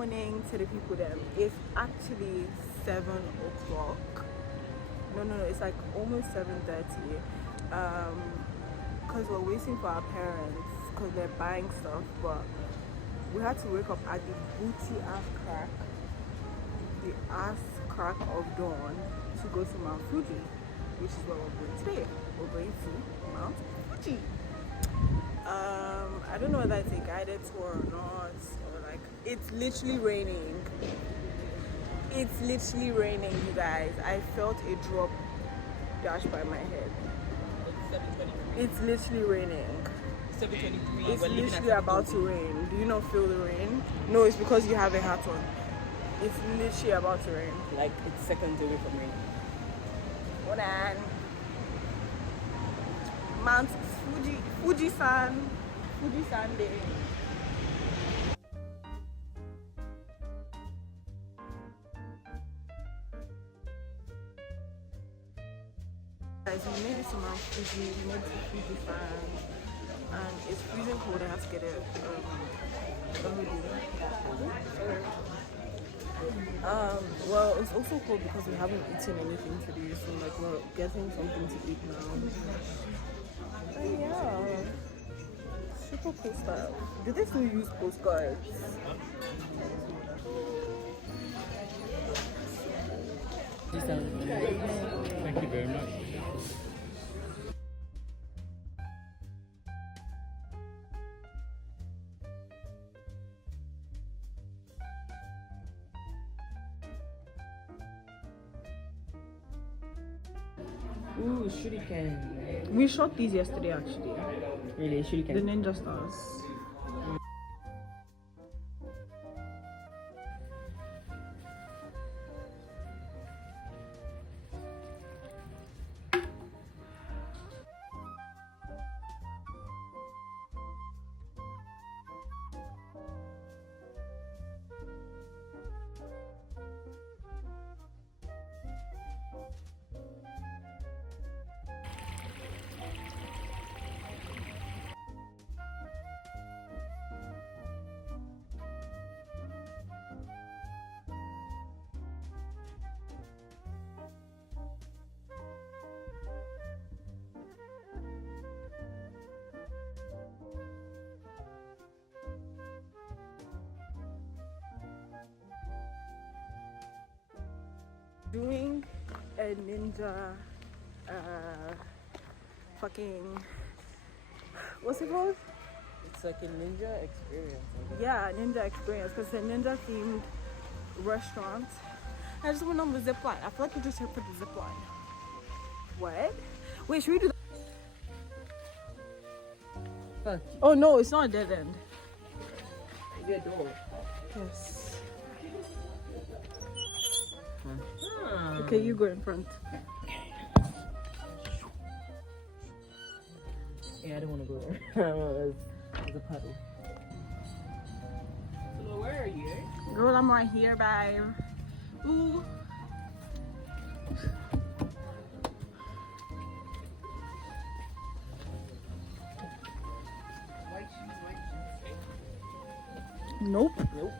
morning to the people there. It's actually 7 o'clock. No, it's like almost 7:30. Because we're waiting for our parents because they're buying stuff, but we had to wake up at the booty ass crack of dawn to go to Mount Fuji, which is where we're going today. We're going to Mount Fuji. I don't know whether it's a guided tour or not, or like it's literally raining. It's literally raining, you guys. I felt a drop dash by my head. It's literally raining. 7:23. It's literally about to rain. Do you not feel the rain? No, it's because you have a hat on. It's literally about to rain. Like it's seconds away from rain. Hold on. Mount Fuji-san Day. Guys, we made it to Mount Fuji, we made it to Fuji-san, and it's freezing cold. I have to get a hoodie. Well, it's also cold because we haven't eaten anything today, so like we're getting something to eat now. And yeah, super cool stuff. Do they still use postcards? Thank you very much. Ooh, shuriken. We shot these yesterday actually. Really, The shuriken. ninja stars. Doing a ninja fucking, what's it called? It's like a ninja experience. Yeah, ninja experience, because it's a ninja themed restaurant. I just went on the zip line. I feel like we just here for the zip line. What? Wait, should we do that? Oh no, it's not a dead end. Is there a door? Yes. Ah. Okay, you go in front. Yeah, I don't want to go there. There's a puddle. So where are you? Girl, I'm right here, babe. Ooh. White shoes. Nope. Nope.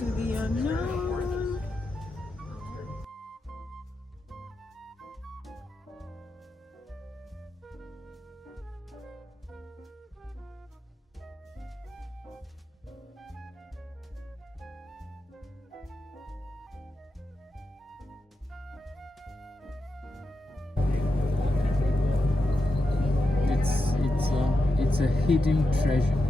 into the unknown. It's a hidden treasure.